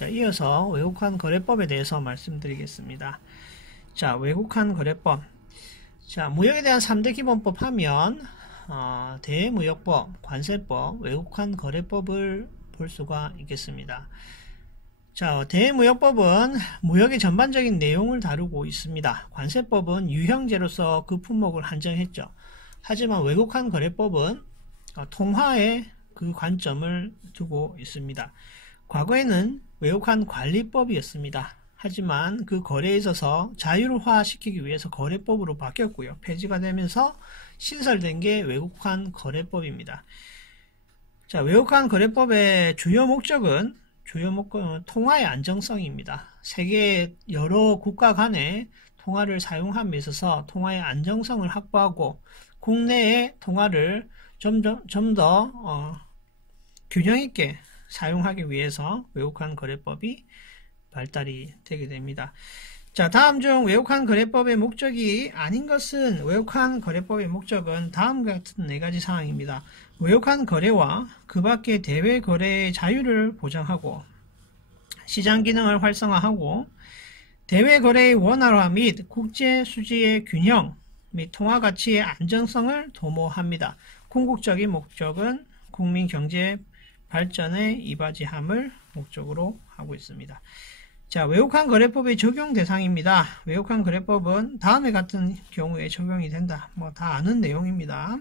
자, 이어서 외국환 거래법에 대해서 말씀드리겠습니다. 자, 외국환 거래법. 자, 무역에 대한 3대 기본법 하면 대무역법, 관세법, 외국환 거래법을 볼 수가 있겠습니다. 자, 대무역법은 무역의 전반적인 내용을 다루고 있습니다. 관세법은 유형제로서 그 품목을 한정했죠. 하지만 외국환 거래법은 통화에 그 관점을 두고 있습니다. 과거에는 외국환 관리법이었습니다. 하지만 그 거래에 있어서 자율화시키기 위해서 거래법으로 바뀌었고요. 폐지가 되면서 신설된 게 외국환 거래법입니다. 자, 외국환 거래법의 주요 목적은 통화의 안정성입니다. 세계 여러 국가 간의 통화를 사용함에 있어서 통화의 안정성을 확보하고 국내의 통화를 좀 더 균형 있게 사용하기 위해서 외국환 거래법이 발달이 되게 됩니다. 자, 다음 중 외국환 거래법의 목적이 아닌 것은 외국환 거래법의 목적은 다음과 같은 4가지 사항입니다. 외국환 거래와 그 밖의 대외 거래의 자유를 보장하고 시장 기능을 활성화하고 대외 거래의 원활화 및 국제 수지의 균형 및 통화 가치의 안정성을 도모합니다. 궁극적인 목적은 국민 경제 발전에 이바지함을 목적으로 하고 있습니다. 자, 외국환 거래법의 적용 대상입니다. 외국환 거래법은 다음에 같은 경우에 적용이 된다. 다 아는 내용입니다.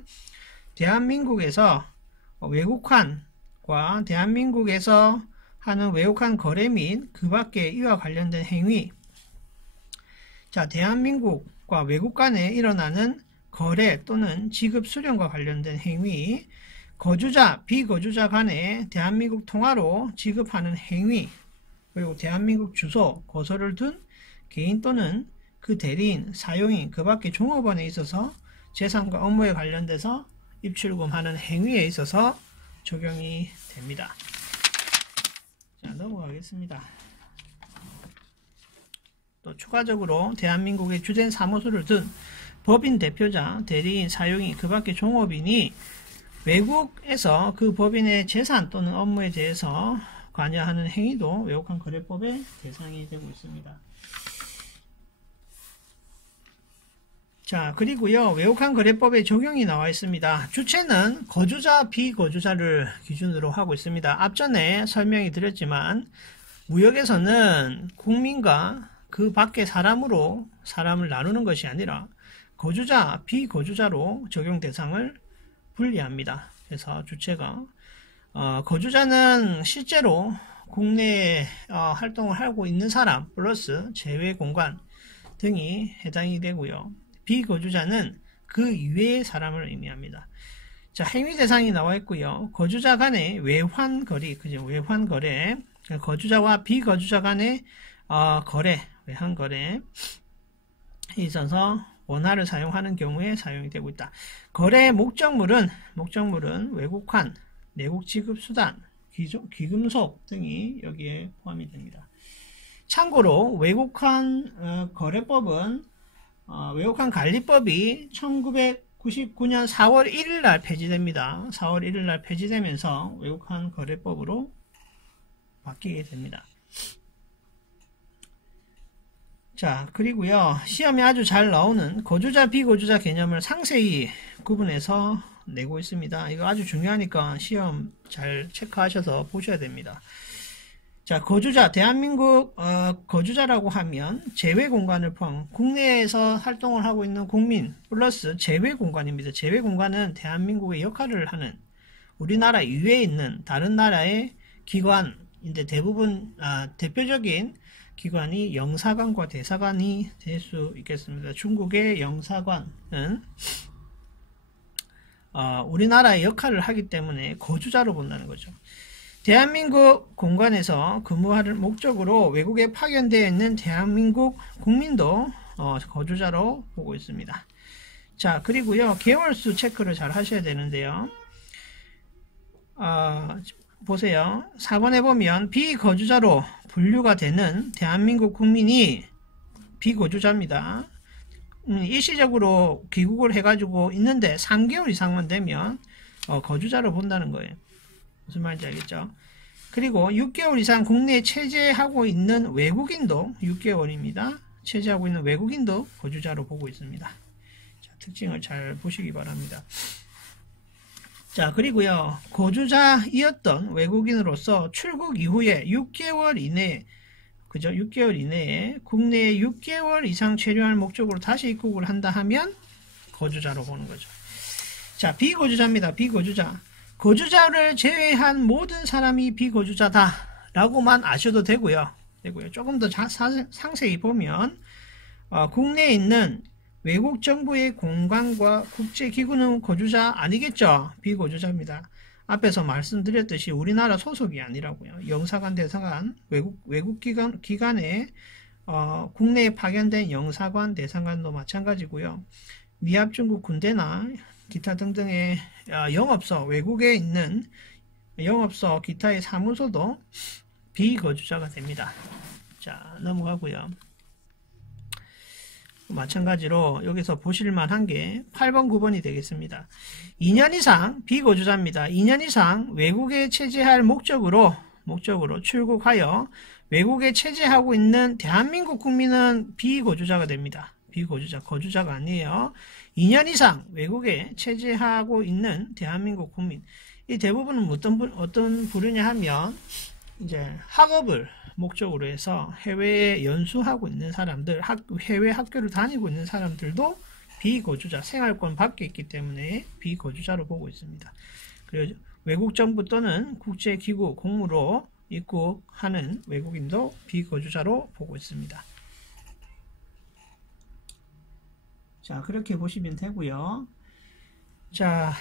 대한민국에서 외국환과 대한민국에서 하는 외국환 거래 및 그 밖의 이와 관련된 행위. 자, 대한민국과 외국 간에 일어나는 거래 또는 지급 수령과 관련된 행위, 거주자, 비거주자 간에 대한민국 통화로 지급하는 행위, 그리고 대한민국 주소, 거소를 둔 개인 또는 그 대리인, 사용인, 그 밖의 종업원에 있어서 재산과 업무에 관련돼서 입출금하는 행위에 있어서 적용이 됩니다. 자, 넘어가겠습니다. 또 추가적으로 대한민국의 주된 사무소를 둔 법인 대표자, 대리인, 사용인, 그 밖의 종업인이 외국에서 그 법인의 재산 또는 업무에 대해서 관여하는 행위도 외국환 거래법의 대상이 되고 있습니다. 자, 그리고요, 외국환 거래법의 적용이 나와 있습니다. 주체는 거주자, 비거주자를 기준으로 하고 있습니다. 앞전에 설명이 드렸지만 무역에서는 국민과 그 밖의 사람으로 사람을 나누는 것이 아니라 거주자, 비거주자로 적용 대상을 분리합니다. 그래서 주체가 거주자는 실제로 국내에 활동을 하고 있는 사람 플러스 제외 공간 등이 해당이 되고요. 비거주자는 그 이외의 사람을 의미합니다. 자, 행위 대상이 나와 있고요. 거주자 간의 외환 거래, 그죠? 외환 거래, 거주자와 비거주자 간의 거래, 외환 거래에 있어서 원화를 사용하는 경우에 사용이 되고 있다. 거래의 목적물은 외국환, 내국 지급 수단, 귀금속 등이 여기에 포함이 됩니다. 참고로 외국환 거래법은 외국환 관리법이 1999년 4월 1일 날 폐지됩니다. 4월 1일 날 폐지되면서 외국환 거래법으로 바뀌게 됩니다. 자, 그리고요, 시험에 아주 잘 나오는 거주자, 비거주자 개념을 상세히 구분해서 내고 있습니다. 이거 아주 중요하니까 시험 잘 체크하셔서 보셔야 됩니다. 자, 거주자, 대한민국 거주자라고 하면 제외 공간을 포함, 국내에서 활동을 하고 있는 국민 플러스 제외 공간입니다. 제외 공간은 대한민국의 역할을 하는 우리나라 이외에 있는 다른 나라의 기관인데 대부분 대표적인 기관이 영사관과 대사관이 될 수 있겠습니다. 중국의 영사관은 우리나라의 역할을 하기 때문에 거주자로 본다는 거죠. 대한민국 공간에서 근무할 목적으로 외국에 파견되어 있는 대한민국 국민도 거주자로 보고 있습니다. 자, 그리고요, 개월수 체크를 잘 하셔야 되는데요. 보세요. 4번에 보면 비거주자로 분류가 되는 대한민국 국민이 비거주자입니다. 일시적으로 귀국을 해가지고 있는데 3개월 이상만 되면 거주자로 본다는 거예요. 무슨 말인지 알겠죠? 그리고 6개월 이상 국내에 체재하고 있는 외국인도 6개월입니다. 체재하고 있는 외국인도 거주자로 보고 있습니다. 자, 특징을 잘 보시기 바랍니다. 자, 그리고요, 거주자이었던 외국인으로서 출국 이후에 6개월 이내에, 그죠? 6개월 이내에 국내에 6개월 이상 체류할 목적으로 다시 입국을 한다 하면 거주자로 보는 거죠. 자, 비거주자입니다. 비거주자. 거주자를 제외한 모든 사람이 비거주자다 라고만 아셔도 되고요. 조금 더 상세히 보면 국내에 있는 외국 정부의 공간과 국제기구는 거주자 아니겠죠. 비거주자입니다. 앞에서 말씀드렸듯이 우리나라 소속이 아니라고요. 영사관, 대사관, 외국 기관에 국내에 파견된 영사관, 대사관도 마찬가지고요. 미합 중국 군대나 기타 등등의 영업소, 외국에 있는 영업소, 기타의 사무소도 비거주자가 됩니다. 자, 넘어가고요. 마찬가지로 여기서 보실만한 게 8번, 9번이 되겠습니다. 2년 이상 비거주자입니다. 2년 이상 외국에 체재할 목적으로 출국하여 외국에 체재하고 있는 대한민국 국민은 비거주자가 됩니다. 비거주자, 거주자가 아니에요. 2년 이상 외국에 체재하고 있는 대한민국 국민. 이 대부분은 어떤 부류냐 하면, 이제 학업을 목적으로 해서 해외에 연수하고 있는 사람들, 해외 학교를 다니고 있는 사람들도 비거주자, 생활권 밖에 있기 때문에 비거주자로 보고 있습니다. 그리고 외국 정부 또는 국제기구 공무로 입국하는 외국인도 비거주자로 보고 있습니다. 자, 그렇게 보시면 되고요. 자,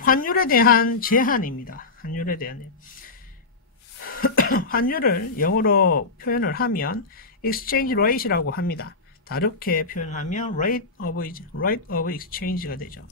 환율에 대한 제한입니다. 환율에 대한 환율을 영어로 표현을 하면 exchange rate이라고 합니다. 다르게 표현하면 rate of exchange가 되죠.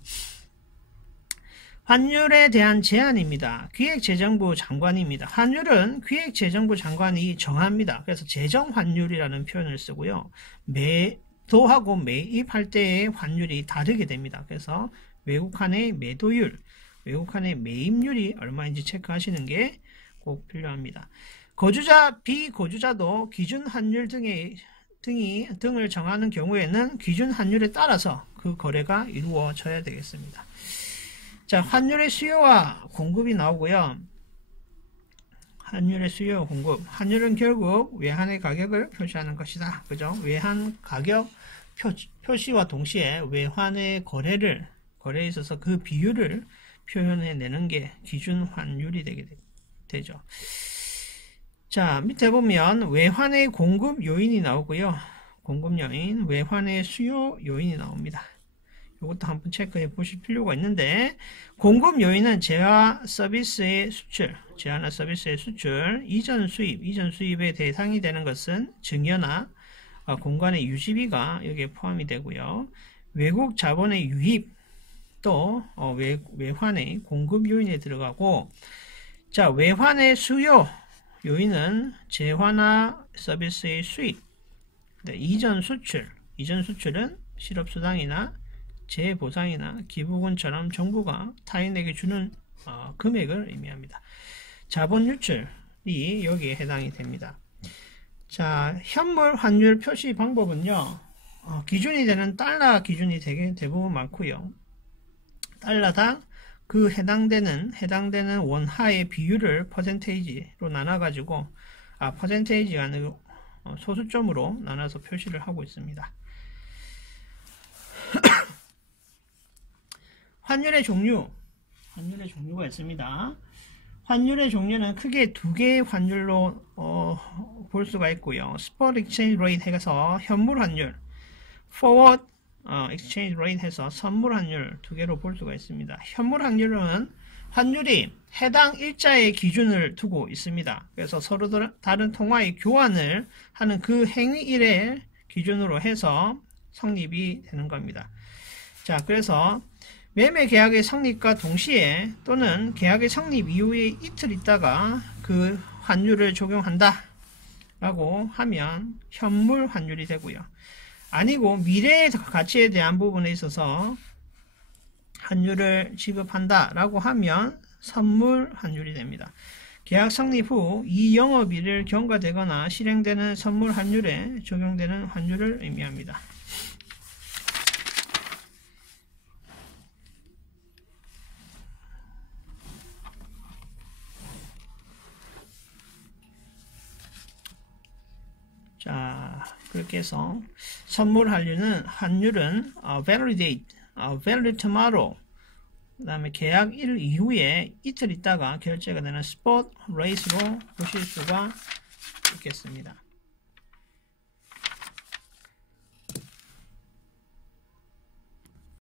환율에 대한 제한입니다. 기획재정부 장관입니다. 환율은 기획재정부 장관이 정합니다. 그래서 재정환율이라는 표현을 쓰고요. 매도하고 매입할 때의 환율이 다르게 됩니다. 그래서 외국환의 매도율, 외국환의 매입률이 얼마인지 체크하시는 게 꼭 필요합니다. 거주자, 비거주자도 기준 환율 등을 정하는 경우에는 기준 환율에 따라서 그 거래가 이루어져야 되겠습니다. 자, 환율의 수요와 공급이 나오고요. 환율의 수요, 공급. 환율은 결국 외환의 가격을 표시하는 것이다. 그죠? 외환 가격 표시와 동시에 외환의 거래에 있어서 그 비율을 표현해내는 게 기준 환율이 되죠. 자, 밑에 보면 외환의 공급 요인이 나오고요. 공급 요인, 외환의 수요 요인이 나옵니다. 이것도 한번 체크해 보실 필요가 있는데, 공급 요인은 재화 서비스의 수출, 재화나 서비스의 수출, 이전 수입의 대상이 되는 것은 증여나 공간의 유지비가 여기에 포함이 되고요. 외국 자본의 유입도 외환의 공급 요인에 들어가고, 자, 외환의 수요 요인은 재화나 서비스의 수입, 이전 수출은 실업수당이나 재보상이나 기부금처럼 정부가 타인에게 주는 금액을 의미합니다. 자본 유출이 여기에 해당이 됩니다. 자, 현물 환율 표시 방법은요, 기준이 되는 달러 기준이 대부분 많고요. 달러당 그 해당되는 원화의 비율을 퍼센테이지로 나눠가지고, 퍼센테이지가 아니고 소수점으로 나눠서 표시를 하고 있습니다. 환율의 종류가 있습니다. 환율의 종류는 크게 두 개의 환율로 볼 수가 있고요. 스포트 익스체인지 레이트 해서 현물 환율, 포워드 exchange rate 해서 선물 환율 두 개로 볼 수가 있습니다. 현물 환율은 환율이 해당 일자의 기준을 두고 있습니다. 그래서 서로 다른 통화의 교환을 하는 그 행위일의 기준으로 해서 성립이 되는 겁니다. 자, 그래서 매매 계약의 성립과 동시에 또는 계약의 성립 이후에 이틀 있다가 그 환율을 적용한다 라고 하면 현물 환율이 되고요. 아니고 미래의 가치에 대한 부분에 있어서 환율을 지급한다 라고 하면 선물 환율이 됩니다. 계약 성립 후 이 영업일을 경과되거나 실행되는 선물 환율에 적용되는 환율을 의미합니다. 자, 그렇게 해서 선물 환율은 value date, value tomorrow, 그 다음에 계약일 이후에 이틀 있다가 결제가 되는 spot rate로 보실 수가 있겠습니다.